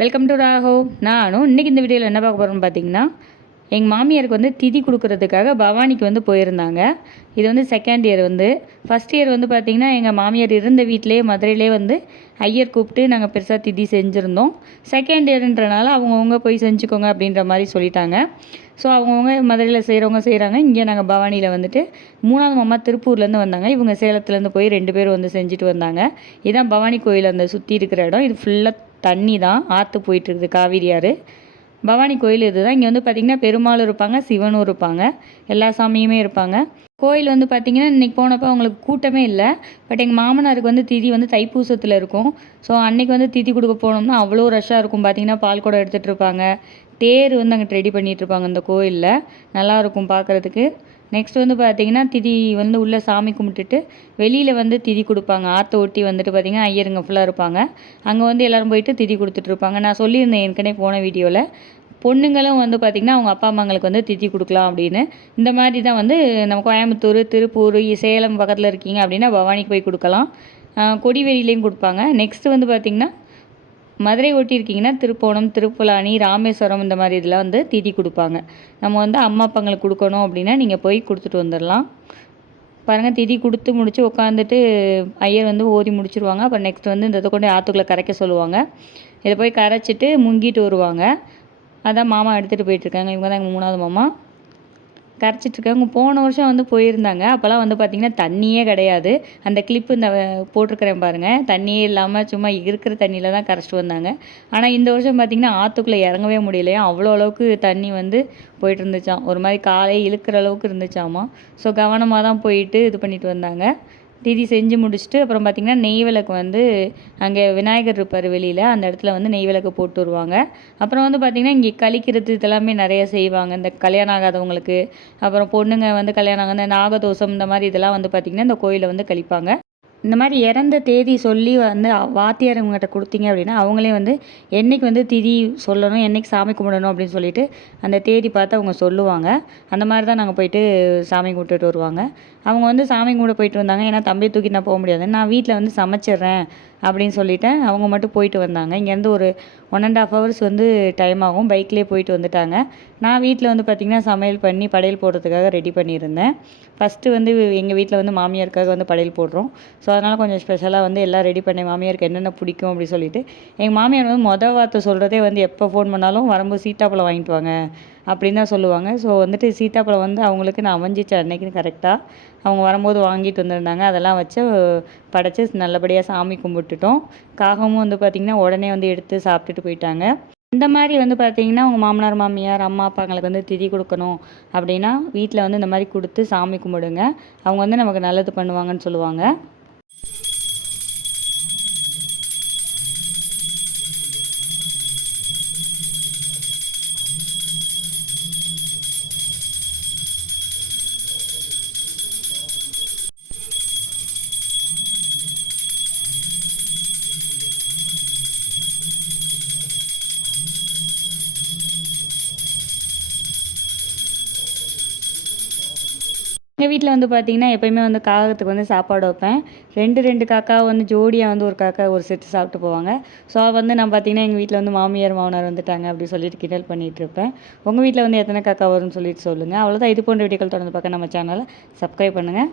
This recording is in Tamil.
வெல்கம் டு ராகோ நானும் இன்றைக்கி இந்த வீடியோவில் என்ன பார்க்க போகிறோம்னு பார்த்தீங்கன்னா எங்கள் மாமியாருக்கு வந்து திதி கொடுக்கறதுக்காக பவானிக்கு வந்து போயிருந்தாங்க. இது வந்து செகண்ட் இயர் வந்து. ஃபஸ்ட் இயர் வந்து பார்த்திங்கன்னா எங்கள் மாமியார் இருந்த வீட்டிலே மதுரையிலே வந்து ஐயர் கூப்பிட்டு நாங்கள் பெருசாக திதி செஞ்சுருந்தோம். செகண்ட் இயர்ன்றனால அவங்கவுங்க போய் செஞ்சுக்கோங்க அப்படின்ற மாதிரி சொல்லிட்டாங்க. ஸோ அவங்கவுங்க மதுரையில் செய்கிறவங்க செய்கிறாங்க இங்கே நாங்கள் பவானியில் வந்துட்டு மூணாவது மாமா திருப்பூர்லேருந்து வந்தாங்க. இவங்க சேலத்துலேருந்து போய் ரெண்டு பேரும் வந்து செஞ்சுட்டு வந்தாங்க. இதுதான் பவானி கோயில் அந்த சுற்றி இருக்கிற இடம். இது ஃபுல்லாக தண்ணி தான் ஆற்று போயிட்டு இருக்குது காவிரி ஆறு. பவானி கோயில் இதுதான். இங்கே வந்து பார்த்திங்கன்னா பெருமாளும் இருப்பாங்க சிவனும் இருப்பாங்க எல்லா சாமியுமே இருப்பாங்க. கோயில் வந்து பார்த்திங்கன்னா இன்றைக்கி போனப்போ அவங்களுக்கு கூட்டமே இல்லை. பட் எங்கள் மாமனாருக்கு வந்து திதி வந்து தைப்பூசத்தில் இருக்கும். ஸோ அன்னைக்கு வந்து திதி கொடுக்க போனோம்னா அவ்வளோ ரஷ்ஷாக இருக்கும். பார்த்திங்கன்னா பால் குடம் எடுத்துகிட்டு இருப்பாங்க. தேர் வந்து அங்கே ரெடி பண்ணிகிட்ருப்பாங்க அந்த கோயிலில். நல்லாயிருக்கும் பார்க்குறதுக்கு நெக்ஸ்ட் வந்து பார்த்திங்கன்னா திதி வந்து உள்ளே சாமி கும்பிட்டுட்டு வெளியில் வந்து திதி கொடுப்பாங்க. ஆற்ற ஒட்டி வந்துட்டு பார்த்திங்கன்னா ஐயருங்க ஃபுல்லாக இருப்பாங்க. அங்கே வந்து எல்லோரும் போயிட்டு திதி கொடுத்துட்ருப்பாங்க நான் சொல்லியிருந்தேன் ஏற்கனவே போன வீடியோவில் பொண்ணுங்களும் வந்து பார்த்திங்கன்னா அவங்க அப்பா அம்மாங்களுக்கு வந்து திதி கொடுக்கலாம் அப்படின்னு. இந்த மாதிரி தான் வந்து நம்ம கோயம்புத்தூர் திருப்பூர் சேலம் பக்கத்தில் இருக்கீங்க அப்படின்னா பவானிக்கு போய் கொடுக்கலாம். கொடிவேரியிலையும் கொடுப்பாங்க. நெக்ஸ்ட்டு வந்து பார்த்திங்கன்னா மதுரை ஒட்டி இருக்கீங்கன்னா திருப்போணம் திருப்புலானி ராமேஸ்வரம் இந்த மாதிரி இதெல்லாம் வந்து திதி கொடுப்பாங்க. நம்ம வந்து அம்மா அப்பாங்களுக்கு கொடுக்கணும் அப்படின்னா நீங்கள் போய் கொடுத்துட்டு வந்துடலாம். பாருங்கள் திதி கொடுத்து முடித்து உட்காந்துட்டு ஐயர் வந்து ஓதி முடிச்சிருவாங்க. அப்புறம் நெக்ஸ்ட் வந்து இந்த இதை கொண்டு ஆற்றுக்குள்ளே கரைக்க சொல்லுவாங்க. இதை போய் கரைச்சிட்டு முங்கிட்டு வருவாங்க. அதான் மாமா எடுத்துகிட்டு போயிட்டுருக்காங்க இவங்க தான் எங்கள் மூணாவது மாமா. கரைச்சிட்ருக்காங்க. போன வருஷம் வந்து போயிருந்தாங்க. அப்போல்லாம் வந்து பார்த்திங்கன்னா தண்ணியே கிடையாது. அந்த கிளிப்பு இந்த போட்டிருக்கிறேன் பாருங்கள் தண்ணியே இல்லாமல் சும்மா இருக்கிற தண்ணியில் தான் கரைச்சிட்டு வந்தாங்க. ஆனால் இந்த வருஷம் பார்த்திங்கன்னா ஆற்றுக்குள்ளே இறங்கவே முடியலையா. அவ்வளோ அளவுக்கு தண்ணி வந்து போயிட்டு இருந்துச்சாம். ஒரு மாதிரி காலை இழுக்கிற அளவுக்கு இருந்துச்சாமா. ஸோ கவனமாக தான் போயிட்டு இது பண்ணிட்டு வந்தாங்க. தீதி செஞ்சு முடிச்சுட்டு அப்புறம் பார்த்திங்கன்னா நெய் விளக்கு வந்து அங்கே விநாயகர் இருப்பார் வெளியில் அந்த இடத்துல வந்து நெய் விளக்கு போட்டு வருவாங்க. அப்புறம் வந்து பார்த்திங்கன்னா இங்கே கழிக்கிறது இதெல்லாமே நிறைய செய்வாங்க. இந்த கல்யாணம் ஆகாதவங்களுக்கு அப்புறம் பொண்ணுங்க வந்து கல்யாணம் ஆகாத நாகதோஷம் இந்த மாதிரி இதெல்லாம் வந்து பார்த்திங்கன்னா இந்த கோயிலில் வந்து கழிப்பாங்க. இந்த மாதிரி இறந்த தேதி சொல்லி வந்து வாத்தியாரவங்ககிட்ட கொடுத்தீங்க அப்படின்னா அவங்களே வந்து என்றைக்கு வந்து திதி சொல்லணும் என்றைக்கு சாமி கும்பிடணும் அப்படின்னு சொல்லிட்டு அந்த தேதி பார்த்து அவங்க சொல்லுவாங்க. அந்த மாதிரி தான் நாங்கள் போயிட்டு சாமி கும்பிட்டுட்டு வருவாங்க. அவங்க வந்து சாமி கும்பிட போயிட்டு வந்தாங்க. ஏன்னா தம்பி தூக்கி நான் போக முடியாது. நான் வீட்டில் வந்து சமைச்சிட்றேன் அப்படின்னு சொல்லிட்டேன் அவங்க மட்டும் போயிட்டு வந்தாங்க. இங்கேருந்து ஒரு ஒன் அண்ட் ஆஃப் ஹவர்ஸ் வந்து டைம் ஆகும். பைக்லேயே போயிட்டு வந்துட்டாங்க. நான் வீட்டில் வந்து பார்த்திங்கன்னா சமையல் பண்ணி படையல் போடுறதுக்காக ரெடி பண்ணியிருந்தேன். ஃபஸ்ட்டு வந்து எங்கள் வீட்டில் வந்து மாமியாருக்காக வந்து படையல் போடுறோம். ஸோ அதனால் கொஞ்சம் ஸ்பெஷலாக வந்து எல்லாம் ரெடி பண்ணேன். மாமியாருக்கு என்னென்ன பிடிக்கும் அப்படின்னு சொல்லிட்டு. எங்கள் மாமியார் வந்து மொதல் வார்த்தை சொல்கிறதே வந்து எப்போ ஃபோன் பண்ணாலும் வரும்போது சீட்டாப்பழம் வாங்கிட்டு வாங்க அப்படின்னு தான் சொல்லுவாங்க. ஸோ வந்துட்டு சீத்தாப்பழம் வந்து அவங்களுக்கு நான் அமைஞ்சிச்சு அன்னைக்குன்னு கரெக்டாக அவங்க வரும்போது வாங்கிட்டு வந்திருந்தாங்க. அதெல்லாம் வச்சு படைச்சி நல்லபடியாக சாமி கும்பிட்டுட்டோம். காகமும் வந்து பார்த்திங்கன்னா உடனே வந்து எடுத்து சாப்பிட்டுட்டு போயிட்டாங்க. இந்த மாதிரி வந்து பார்த்தீங்கன்னா உங்கள் மாமனார் மாமியார் அம்மா அப்பாங்களுக்கு வந்து திதி கொடுக்கணும் அப்படின்னா வீட்டில் வந்து இந்த மாதிரி கொடுத்து சாமி கும்பிடுங்க. அவங்க வந்து நமக்கு நல்லது பண்ணுவாங்கன்னு சொல்லுவாங்க. எங்கள் வீட்டில் வந்து பார்த்திங்கன்னா எப்போயுமே வந்து காகத்துக்கு வந்து சாப்பாடு வைப்பேன். ரெண்டு ரெண்டு காக்கா வந்து ஜோடியாக வந்து ஒரு காக்கா ஒரு செட்டு சாப்பிட்டு போவாங்க. ஸோ வந்து நான் பார்த்திங்கன்னா எங்கள் வீட்டில் வந்து மாமியார் மாமனார் வந்துட்டாங்க அப்படி சொல்லிட்டு கிண்டல் பண்ணிகிட்டு இருப்பேன். உங்கள் வீட்டில் வந்து எத்தனை காக்கா வரும்னு சொல்லிட்டு சொல்லுங்கள் அவ்வளோதான் இது போன்ற வீடியோக்கள் தொடர்ந்து பார்க்க நம்ம சேனலை சப்ஸ்கிரைப் பண்ணுங்கள்